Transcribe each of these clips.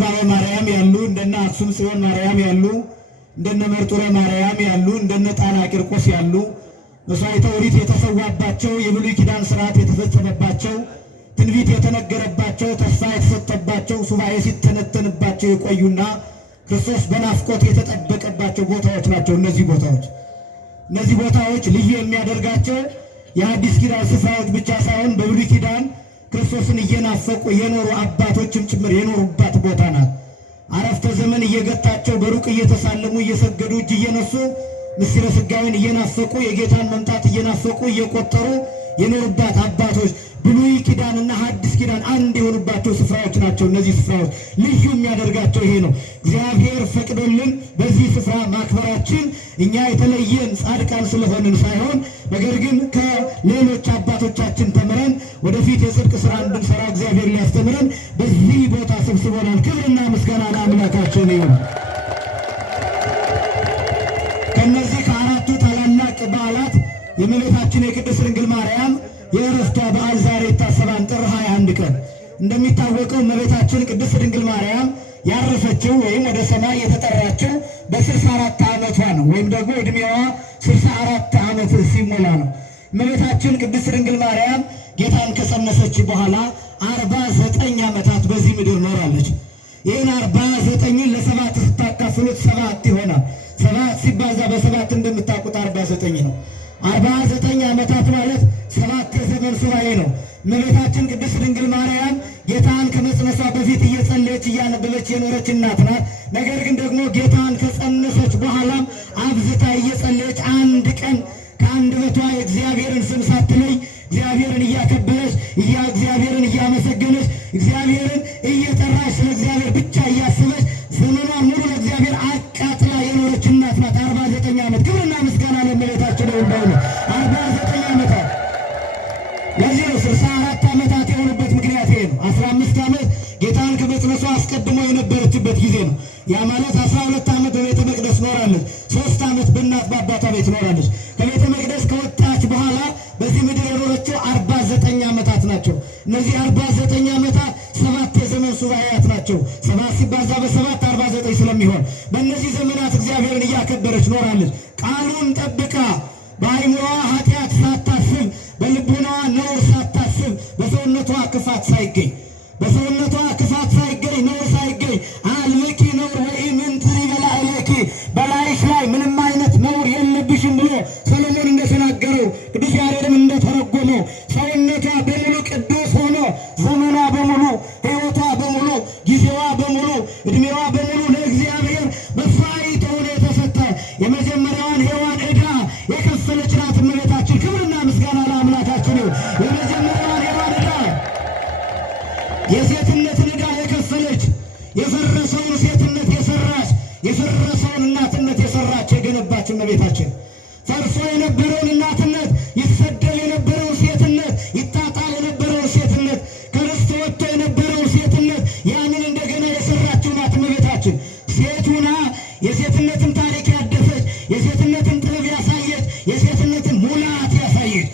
ማርያም ያሉ እንደነ አክሱም ጽዮን ማርያም ያሉ እንደነ መርጦሬ ማርያም ያሉ እንደነ ጣና ቂርቆስ ያሉ መስዋዕተ ኦሪት የተሰዋባቸው የብሉይ ኪዳን ሥርዓት የተፈጸመባቸው ትንቢት የተነገረባቸው ተስፋ የተሰጠባቸው ሱባኤ ሲተነተንባቸው የቆዩና ክርስቶስ በናፍቆት የተጠበቀባቸው ቦታዎች ናቸው። እነዚህ ቦታዎች ልዩ የሚያደርጋቸው የአዲስ ኪዳን ስፍራዎች ብቻ ሳይሆን በብሉይ ኪዳን ክርስቶስን እየናፈቁ የኖሩ አባቶችም ጭምር የኖሩባት ቦታ ናት። አረፍተ ዘመን እየገታቸው በሩቅ እየተሳለሙ እየሰገዱ እጅ እየነሱ ምስጢረ ሥጋዌን እየናፈቁ የጌታን መምጣት እየናፈቁ እየቆጠሩ የኖሩባት አባቶች ብሉይ ኪዳንና ሐዲስ ኪዳን አንድ የሆኑባቸው ስፍራዎች ናቸው። እነዚህ ስፍራዎች ልዩ የሚያደርጋቸው ይሄ ነው። እግዚአብሔር ፈቅዶልን በዚህ ስፍራ ማክበራችን እኛ የተለየን ጻድቃን ስለሆንን ሳይሆን ነገር ግን ከሌሎች አባቶቻችን ተምረን ወደፊት የጽድቅ ስራ እንድንሰራ እግዚአብሔር ሊያስተምረን በዚህ ቦታ ሰብስቦናል። ክብርና ምስጋና ለአምላካችን ይሁን። ከነዚህ ከአራቱ ታላላቅ በዓላት የእመቤታችን የቅድስት ድንግል ማርያም የዕረፍቷ በዓል ዛሬ ይታሰባል። ጥር 21 ቀን እንደሚታወቀው እመቤታችን ቅድስት ድንግል ማርያም ያረፈችው ወይም ወደ ሰማይ የተጠራችው በ64 ዓመቷ ነው። ወይም ደግሞ ዕድሜዋ 64 ዓመት ሲሞላ ነው። እመቤታችን ቅድስት ድንግል ማርያም ጌታን ከጸነሰች በኋላ 49 ዓመታት በዚህ ምድር ኖራለች። ይህን 49ን ለሰባት ስታካፍሉት 7 ይሆናል። 7 ሲባዛ በ7 እንደምታውቁት 49 ነው። 49 ዓመታት ማለት 7 የዘመን ሱባኤ ነው። እመቤታችን ቅድስት ድንግል ማርያም ጌታን ከመጽነሷ በፊት እየጸለየች እያነበበች የኖረች እናት ናት። ነገር ግን ደግሞ ጌታን ከጸነሰች በኋላም አብዝታ እየጸለየች አንድ ቀን ከአንደበቷ የእግዚአብሔርን ስም ሳትለይ እግዚአብሔርን እያከበረች እግዚአብሔርን እያመሰገነች እግዚአብሔርን እየጠራች ስለ እግዚአብሔር ብቻ እያሰበች ዘመኗን ሙሉ ለእግዚአብሔር አቃጥላ የኖረች እናት ናት። 49 ዓመት ክብርና ምስጋና ለእመቤታችን ይሁን። 49 ዓመታት ለዚህ ነው 64 ዓመታት የሆኑበት ምክንያት ይሄ ነው። 15 ዓመት ጌታን ከመጽነሷ አስቀድሞ የነበረችበት ጊዜ ነው። ያ ማለት 12 ዓመት በቤተ መቅደስ ኖራለች። 3 ዓመት በእናት በአባቷ ቤት ኖራለች። ከቤተ መቅደስ ከወጣች በኋላ በዚህ ምድር የኖረችው 49 ዓመታት ናቸው። እነዚህ 49 ዓመታት 7 የዘመን ሱባኤያት ናቸው። 7 ሲባዛ በ7 49 ስለሚሆን በእነዚህ ዘመናት እግዚአብሔርን እያከበረች ኖራለች። ቃሉን ጠብቃ በአይምሮዋ ኃጢአት ሳታስብ በልቡናዋ ነውር ሳታስብ በሰውነቷ ክፋት ሳይገኝ ነውር ሳይገኝ አልብኪ ነውር ወኢምንትሪ በላዕሌኪ በላይሽ ላይ ምንም አይነት ነውር የለብሽም ብሎ ሰሎሞን እንደተናገረው ቅዱስ ያሬድም እንደተረጎመው ሰውነቷ በሙሉ ቅዱስ ሆኖ ዘመኗ በሙሉ ሕይወቷ በሙሉ ጊዜዋ በሙሉ ዕድሜዋ በሙሉ ለእግዚአብሔር መስዋዕት ሆኖ የተሰጠ የመጀመሪያዋን ሔዋን ዕዳ የከፈለች ናት እመቤታችን። ክብርና ምስጋና ለአምላካችን ይሁን። የመጀመሪያዋን ሔዋን ዕዳ የሴትነትን ዕዳ የከፈለች የፈረሰውን ሴትነት የሰራች የፈረሰውን እናትነት የሰራች የገነባች እመቤታችን ፈርሶ የነበረውን እናትነት ይሰደል የነበረውን ሴትነት ይጣጣል የነበረውን ሴትነት ከርስት ወጥቶ የነበረውን ሴትነት ያንን እንደገና የሰራችው ናት እመቤታችን። ሴቱና የሴትነትን ታሪክ ያደሰች የሴትነትን ጥበብ ያሳየች የሴትነትን ሙላት ያሳየች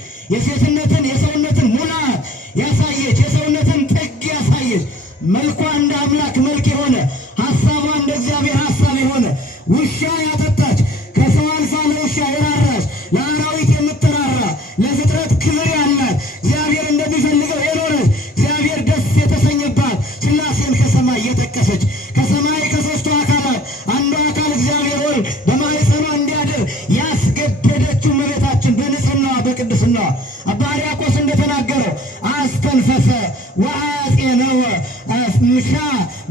የሰውነትን ሙላት ያሳየች የሰውነትን ጥግ ያሳየች መልኳ እንደ አምላክ መልክ የሆነ ሐሳቧ እንደ እግዚአብሔር ሐሳብ የሆነ ውሻ ያጠጣች ከሰው አልፋ ለውሻ የራራች ለአራዊት የምትራራ ለፍጥረት ክብር ያላት እግዚአብሔር እንደሚፈልገው የኖረች እግዚአብሔር ደስ የተሰኘባት ሥላሴን ከሰማይ የጠቀሰች ከሰማይ ከሦስቱ አካላት አንዱ አካል እግዚአብሔር ወልድ በማኅፀኗ እንዲያድር ያስገደደችው እመቤታችን በንጽሕናዋ በቅድስናዋ አባ ሕርያቆስ እንደተናገረው አስተንፈሰ ወአጼነወ ምሻ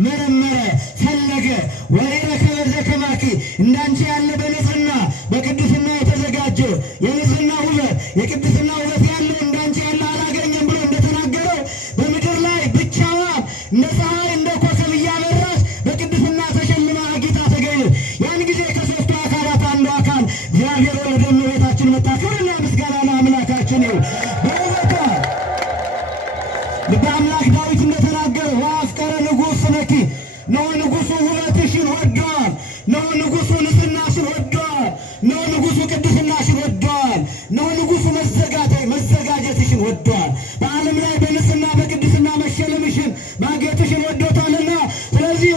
መረመረ ፈለገ ወኢረከበ ዘከማኪ እንዳንቺ ያለ በንጽሕና በቅድስና የተዘጋጀ የንጽሕና ውበት የቅድስና ውበት ያለው እንዳንቺ ያለ አላገኘም ብሎ እንደተናገረው በምድር ላይ ብቻዋን እንደ ፀሐይ እንደ ኮከብ እያበራች በቅድስና ተሸልማ አጊጣ ተገኘች። ያን ጊዜ ከሦስቱ አካላት አንዱ አካል እግዚአብሔር ወደ እመቤታችን መጣ። ክብርና ምስጋና ለአምላካችን ይሁን። በውበቷ ልበ አምላክ ዳዊት እንደተናገረው ወአፍቀረ ንጉሥ ነኪ ነው ንጉሡ ውበትሽን ወደዋል። ነው ንጉሡ ንጽሕናሽን ወደዋል። ነው ንጉሡ ቅድስናሽን ወደዋል። ነው ንጉሡ መዘጋጀትሽን ወደዋል። በዓለም ላይ በንጽሕና በቅድስና መሸለምሽን ማጌጥሽን ወዶታልና ስለዚህ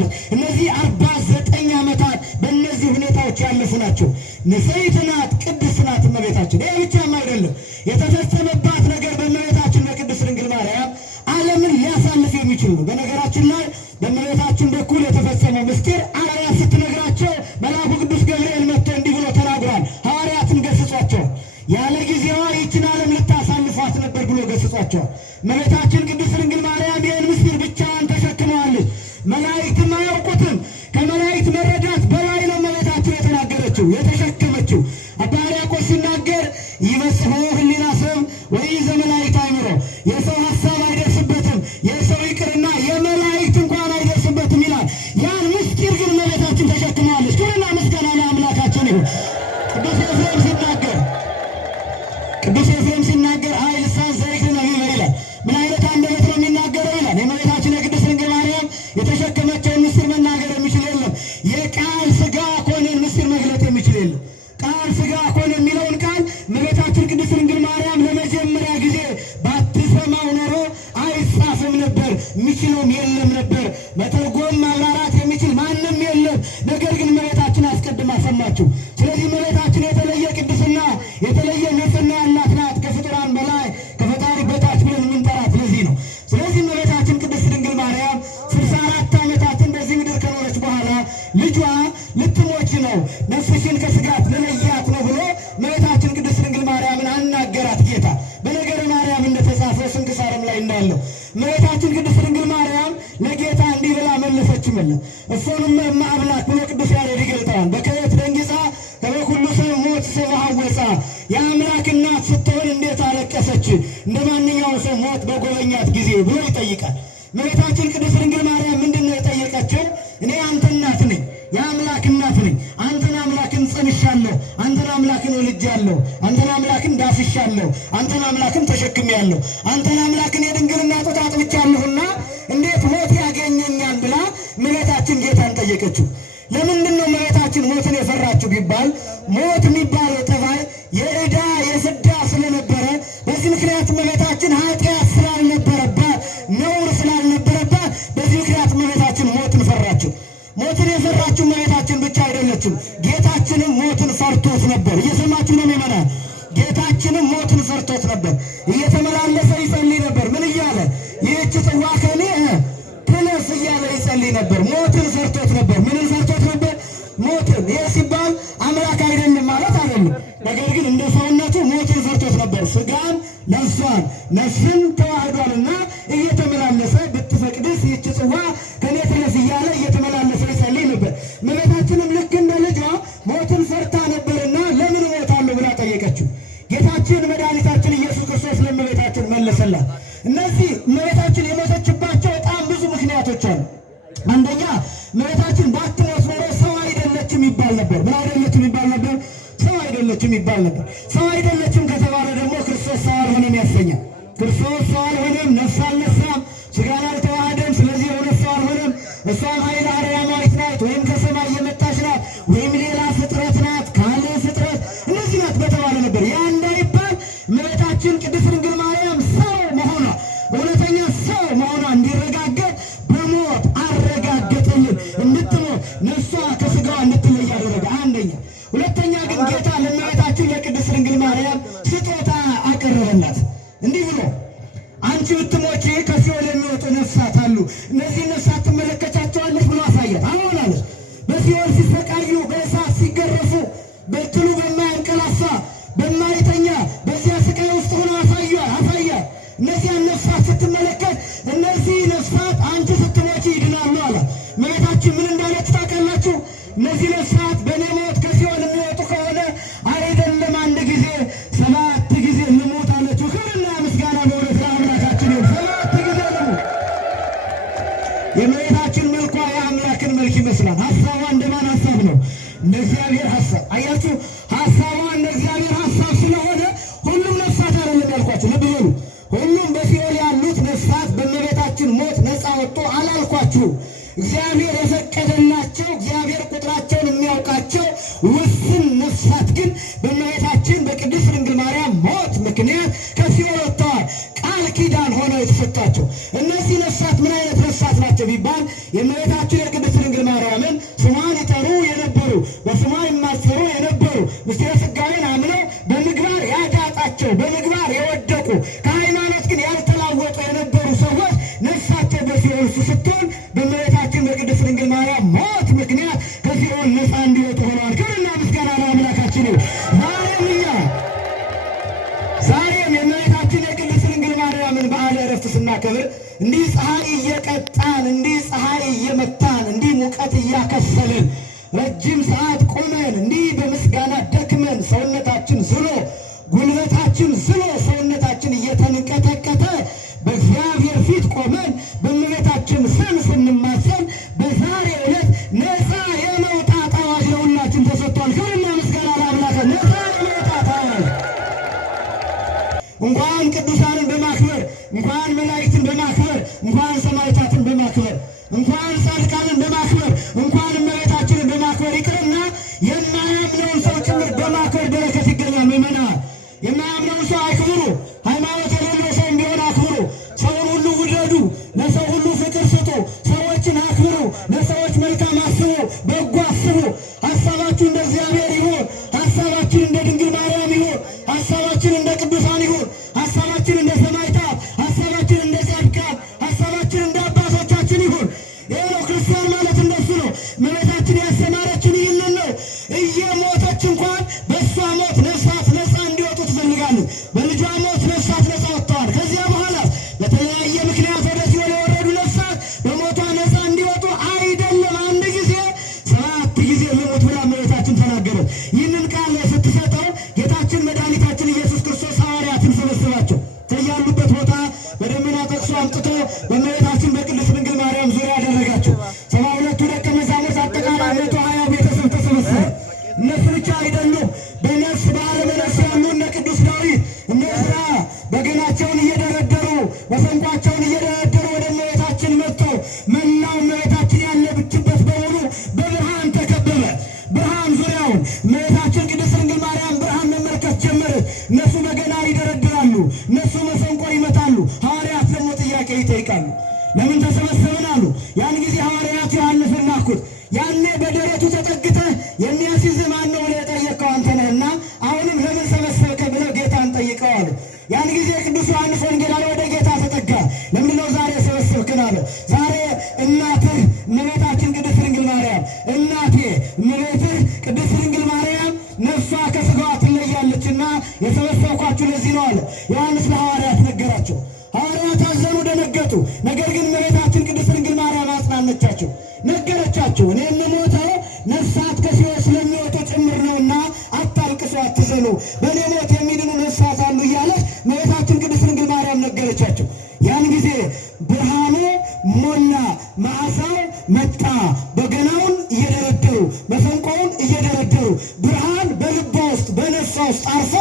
ተሸክመዋለች። እነዚህ 49 ዓመታት በእነዚህ ሁኔታዎች ያለፉ ናቸው። ንጽሕት ናት፣ ቅድስት ናት እመቤታችን። ይህ ብቻም አይደለም፣ የተፈጸመባት ነገር በእመቤታችን በቅድስት ድንግል ማርያም ዓለምን ሊያሳልፍ የሚችል ነው። በነገራችን ላይ በእመቤታችን በኩል የተፈጸመው ምስጢር ሐዋርያት ስትነግራቸው መልአኩ ቅዱስ ገብርኤል መጥቶ እንዲህ ብሎ ተናግሯል። ሐዋርያትን ገሥጿቸዋል። ያለ ጊዜዋ ይህችን ዓለም ልታሳልፏት ነበር ብሎ ገሥጿቸዋል። እመቤታችን ቅድስት ድንግል ማርያም ይህን ምስጢር ብቻዋን ተሸክመዋለች። መላእክትም አያውቁትም። ከመላእክት መረዳት በላይ ነው እመቤታችን የተናገረችው የተሸከመችው። አባ ሕርያቆስ ሲናገር ይበጽሖ ህሊና ሰብ ወኢዘ መላእክት አእምሮ፣ የሰው ሀሳብ አይደርስበትም፣ የሰው ይቅርና የመላእክት እንኳን አይደርስበትም ይላል። ያን ምስጢር ግን እመቤታችን ተሸክመዋለች። ክብርና ምስጋና ለአምላካችን ይሁን። ቅዱስ ኤፍሬም ሲናገር አይ ልሳን ዘይክል ነው ይላል። ምን አይነት አንደበት ነው የሚናገረው ይላል። የእመቤታችን የቅድስት ድንግል ማርያም የተሸከመችውን ምስጢር መናገር የሚችል የለም። የቃል ሥጋ ኮንን ምስጢር መግለጥ የሚችል የለም። ቃል ሥጋ ኮን የሚለውን ቃል እመቤታችን ቅድስት ድንግል ማርያም ለመጀመሪያ ጊዜ ባትሰማው ኖሮ አይጻፍም ነበር፣ የሚችለውም የለም ነበር። መተርጎም ማብራራት የሚችል ማንም የለም። ነገር ግን እመቤታችን አስቀድማ ሰማችው። ስለዚህ እመቤታችን የተለየ ቅድስና የተለየ ንጽሕና ያላት ናት። ከፍጡራን በላይ ከፈጣሪ በታች ብለን የምንጠራት ለዚህ ነው። ስለዚህ እመቤታችን ቅድስት ድንግል ማርያም 64 ዓመታትን በዚህ ምድር ከኖረች በኋላ ልጇ ልትሞች ነው፣ ነፍስሽን ከሥጋት ልለያት ነው ብሎ እመቤታችን ቅድስት ድንግል ማርያምን አናገራት ጌታ። በነገረ ማርያም እንደተጻፈው ስንክሳርም ላይ እንዳለው እመቤታችን ቅድስት ድንግል ማርያም ለጌታ እንዲህ ብላ መለሰችለት። እፎኑም እመ አምላክ ብሎ ቅዱስ ያሬድ ይገልጠዋል። በከየት ደንጊጻ ከበኩሉ ሰብ ሞት ሰብአ ሐወፃ፣ የአምላክ እናት ስትሆን እንዴት አለቀሰች እንደ ማንኛውም ሰው ሞት በጎበኛት ጊዜ ብሎ ይጠይቃል። እመቤታችን ቅድስት ድንግል ማርያም ምንድን ነው የጠየቀችው? እኔ አንተ እናት ነኝ፣ የአምላክ እናት ነኝ። አንተን አምላክን ጸንሻለሁ፣ አንተን አምላክን ወልጃለሁ፣ አንተን አምላክን ዳስሻለሁ፣ አንተን አምላክን ተሸክሜያለሁ፣ አንተን አምላክን የድንግልና ጡት አጥብቻለሁና እንዴት ሞት ያገኘኛል ብላ እመቤታችን ጌታን ጠየቀችው። ለምንድን ነው እመቤታችን ሞትን የፈራችው ቢባል ሞት የሚባለው ጠባይ የዕዳ የፍዳ ስለነበረ፣ በዚህ ምክንያት እመቤታችን ኃጢአት ስላልነበረባት ነውር ስላልነበረባት በዚህ ምክንያት እመቤታችን ሞትን ፈራችው። ሞትን የፈራችው እመቤታችን ብቻ አይደለችም፣ ጌታችንም ሞትን ፈርቶት ነበር። እየሰማችሁ ነው ምእመናን? ጌታችንም ሞትን ፈርቶት ነበር። እየተመላለሰ ይጸልይ ነበር። ምን እያለ? ይህች ጽዋ ከኔ ትለፍ እያለ ይጸልይ ነበር። ሞትን ፈርቶት ነበር። ምንን ፈርቶት ነበር? ሞትን። ይህ ሲባል አምላክ አይደለም ማለት አይደለም። ነገር ግን እንደ ሰውነቱ ሞትን ፈርቶት ነበር። ስጋን ነፍሷን ነፍስን ተዋህዷልና እየተመላለሰ ብትፈቅድስ ይህች ጽዋ ከኔ ትለፍ እያለ እየተመላለሰ ይጸልይ ነበር። እመቤታችንም ልክ እንደ ልጇ ሞትን ፈርታ ነበርና ለምን እሞታለሁ ብላ ጠየቀችው። ጌታችን መድኃኒታችን ኢየሱስ ክርስቶስ ለእመቤታችን መለሰላት። እነዚህ እመቤታችን የሞተችባቸው በጣም ብዙ ምክንያቶች አሉ። አንደኛ እመቤታችን ባትሞት ኖሮ ሰው አይደለችም ይባል ነበር። ምን አይደለችም ይባል ነበር? ሰው አይደለችም ይባል ነበር። ሰው አይደለችም ከተባለ ደግሞ ክርስቶስ ሰው አልሆነም ያሰኛል። ክርስቶስ ሰው አልሆነም፣ ነፍስ አልነሳም፣ ሥጋን አልተዋሃደም። ስለዚህ የሆነ ሰው አልሆነም። እሷም ኃይለ አርያማዊት ናት፣ ወይም ከሰማይ የመጣች ናት፣ ወይም ሌላ ፍጥረት ናት፣ ካለ ፍጥረት እነዚህ ናት በተባለ ነበር። ያ እንዳይባል እመቤታችን ቅድስት ድንግል ማርያም ሰው መሆኗ እውነተኛ ሰው መሆኗ እንዲረጋገጥ በሞት አረጋገጠልን። እንድትሞት ነፍሷ ከሥጋዋ እንድትለይ ያደረገ አንደኛ። ሁለተኛ ግን ጌታ ለእመቤታችን ለቅድስት ድንግል ማርያም ስጦታ አቀረበላት። እንዲህ ብሎ አንቺ ብትሞቺ ከሲኦል የሚወጡ ነፍሳት አሉ፣ እነዚህ ነፍሳት ትመለከቻቸዋለች ብሎ አሳያት። አሁን አለች በሲኦል ሲሰቃዩ፣ በእሳት ሲገረፉ፣ በትሉ በማያንቀላፋ በማይተኛ በዚያ ስቃይ ውስጥ ሆኖ አሳያት። እነዚያን ነፍሳት ስትመለከት እነዚህ ነፍሳት አንቺ ስትሞቺ ይድናሉ አላት። እመቤታችን ምን እንዳለች ታውቃላችሁ? እነዚህ ነፍሳት በእኔ ሞት ከሲኦል የሚወጡ ከሆነ አይደለም አንድ ጊዜ 7 ጊዜ ልሞት አለችው። ክብርና ምስጋና በእውነት ለአምላካችን ይሁን። 7 ጊዜ ልሞት። የእመቤታችን መልኳ የአምላክን መልክ ይመስላል። ሀሳቧ እንደማን ሀሳብ ነው? እንደ እግዚአብሔር ሀሳብ። አያችሁ፣ ሀሳቧ እንደ እግዚአብሔር ሀሳብ ስለሆነ ሁሉም ነፍሳት አይደለም ያልኳችሁ። ልብ በሉ። ሁሉም በሲኦል ያሉት ነፍሳት በእመቤታችን ሞት ነፃ ወጡ አላልኳችሁ። እግዚአብሔር የፈቀደላቸው እግዚአብሔር ቁጥራቸውን የሚያውቃቸው ውስን ነፍሳት ግን በእመቤታችን በቅድስት ድንግል ማርያም ሞት ምክንያት ከሲኦል ወጥተዋል። ቃል ኪዳን ሆነው የተሰጣቸው እነዚህ ነፍሳት ምን አይነት ነፍሳት ናቸው ቢባል የእመቤታችን የቅድስት ድንግል ማርያምን ስሟን ይጠሩ የነበሩ በስሟ ይማጸኑ የነበሩ ምስጢረ ሥጋዌን አምነው በምግባር ያዳጣቸው በምግባር የወደቁ ከሃይማኖት ግን ያልተላወጡ የነበሩ ሰዎች ነፍሳቸው በሲኦል ስትሆን በእመቤታችን በቅድስት ድንግል ማርያም ሞት ምክንያት ከሲኦል ነፃ እንዲወጡ ሆነዋል። ክብርና ምስጋና ለአምላካችን ነው። ዛሬም የእመቤታችን የቅድስት ድንግል ማርያምን በዓለ ዕረፍት ስናከብር እንዲህ ፀሐይ እየቀጣን እንዲህ ፀሐይ እየመታን እንዲህ ሙቀት እያከሰልን ረጅም ሰዓት ቆመን እንዲህ በምስጋና ደክመን ሰውነታችን ዝሎ ጉልበታችን ዝሎ ሰውነታችን እየተንቀጠቀጠ በእግዚአብሔር ፊት ቆመን በእመቤታችን ስም ስንማጸን በዛሬው ዕለት ነፃ የመውጣት አዋጅ ለሁላችን ተሰጥቷል። ክብርና ምስጋና ለአምላክ። ነፃ የመውጣት አዋጅ እንኳን ቅዱሳንን በማክበር እንኳን መላእክትን በማክበር እንኳን ሰማዕታትን በማክበር እንኳን ጻድቃንን በማክበር እንኳን እመቤታችንን በማክበር ይቅርና የማያምነውን ሰው ጭምር በማክበር በረከት ይገኛል። ምእመናን የማያምነውን ሰው አክብሩ። ሃይማኖት የሌለው ሰው ቢሆን አክብሩ። ሰውን ሁሉ ውደዱ፣ ለሰው ሁሉ ፍቅር ስጡ፣ ሰዎችን አክብሩ፣ ለሰዎች መልካም አስቡ፣ በጎ አስቡ። ሀሳባችሁ እንደ እግዚአብሔር ይሁን፣ ሀሳባችን እንደ ድንግል ማርያም ይሁን፣ ሀሳባችን እንደ ቅዱሳን ይሁን፣ ሀሳባችን እንደ ሰማዕታት፣ ሀሳባችን እንደ ጻድቃን፣ ሀሳባችን እንደ አባቶቻችን ይሁን። ይህ ነው ክርስቲያን ማለት እንደሱ ነው። እመቤታችን ያስተማረችን ይህንን ነው። እየሞተች እንኳን በእሷ ሞት ነፍሳት ነፃ እንዲወጡ ትፈልጋለች። በልጇ ሞት ነፍሳት ነፃ ወጥተዋል። ከዚያ በኋላ በተለያየ ምክንያት ወደ ሲኦል የወረዱ ነፍሳት በሞቷ ነፃ እንዲወጡ አይደለም አንድ ጊዜ 7 ጊዜ ልሙት ብላ እመቤታችን ተናገረች። ይህንን ቃል ስትሰጠው ጌታችን መድኃኒታችን ኢየሱስ ክርስቶስ ሐዋርያትን ሰበሰባቸው። ከያሉበት ቦታ በደመና ጠቅሶ አምጥቶ በእመቤታችን በቅድስት ድንግል ማርያም ዙሪያ አደረጋቸው። 72ቱ ደቀ መዛሙርት አጠቃላይ 120 ቤተሰብ ተሰበሰበ። እነሱ ብቻ አይደሉም። በነፍስ በዓለመ ነፍስ ያሉ እነ ቅዱስ ዳዊት እነ ዕዝራ በገናቸውን እየደረደሩ መሰንቋቸውን እየደረደሩ ወደ እመቤታችን መጥቶ መላው እመቤታችን ያለችበት በሙሉ በብርሃን ተከበበ። ብርሃን ዙሪያውን እመቤታችን ቅድስት ድንግል ማርያም ብርሃን መመልከት ጀመረች። እነሱ በገና ይደረድራሉ፣ እነሱ መሰንቆ ይመታሉ። ሐዋርያት ደግሞ ጥያቄ ይጠይቃሉ። ለምን ተሰበሰብን አሉ። ያን ጊዜ ሐዋርያት ዮሐንስን ላኩት። ያኔ በደረቱ ተጠግተህ የሚያስይዝህ ማን ነው ብለህ የጠየቀው አንተ ነህና አሁንም ለምን ሰበሰብከ ብለው ጌታን ጠይቀው አሉ። ያን ጊዜ ቅዱስ ዮሐንስ ወንጌላዊ ወደ ጌታ ተጠጋ። ለምንድነው ዛሬ ሰበሰብክን አለ። ዛሬ እናትህ እመቤታችን ቅድስት ድንግል ማርያም እናቴ እመቤትህ ቅድስት ድንግል ማርያም ነፍሷ ከሥጋዋ ትለያለችና የሰበሰብኳችሁ ለዚህ ነው አለ። ዮሐንስ ለሐዋርያት ነገራቸው። ሐዋርያት አዘኑ፣ ደነገጡ። ነገር ግን እመቤታችን ቅድስት ድንግል ማርያም አጽናነቻቸው፣ ነገረቻቸው። እኔ የምሞተው ነፍሳት ከሲኦል ስለሚወጡ ጭምር ነውና አታልቅሱ፣ አትዘኑ፣ በእኔ ሞት የሚድኑ ነፍሳት አሉ እያለች እመቤታችን ቅድስት ድንግል ማርያም ነገረቻቸው። ያን ጊዜ ብርሃኑ ሞላ፣ መዓዛው መጣ። በገናውን እየደረደሩ መሰንቆውን እየደረደሩ ብርሃን በልቧ ውስጥ በነፍሷ ውስጥ አርፎ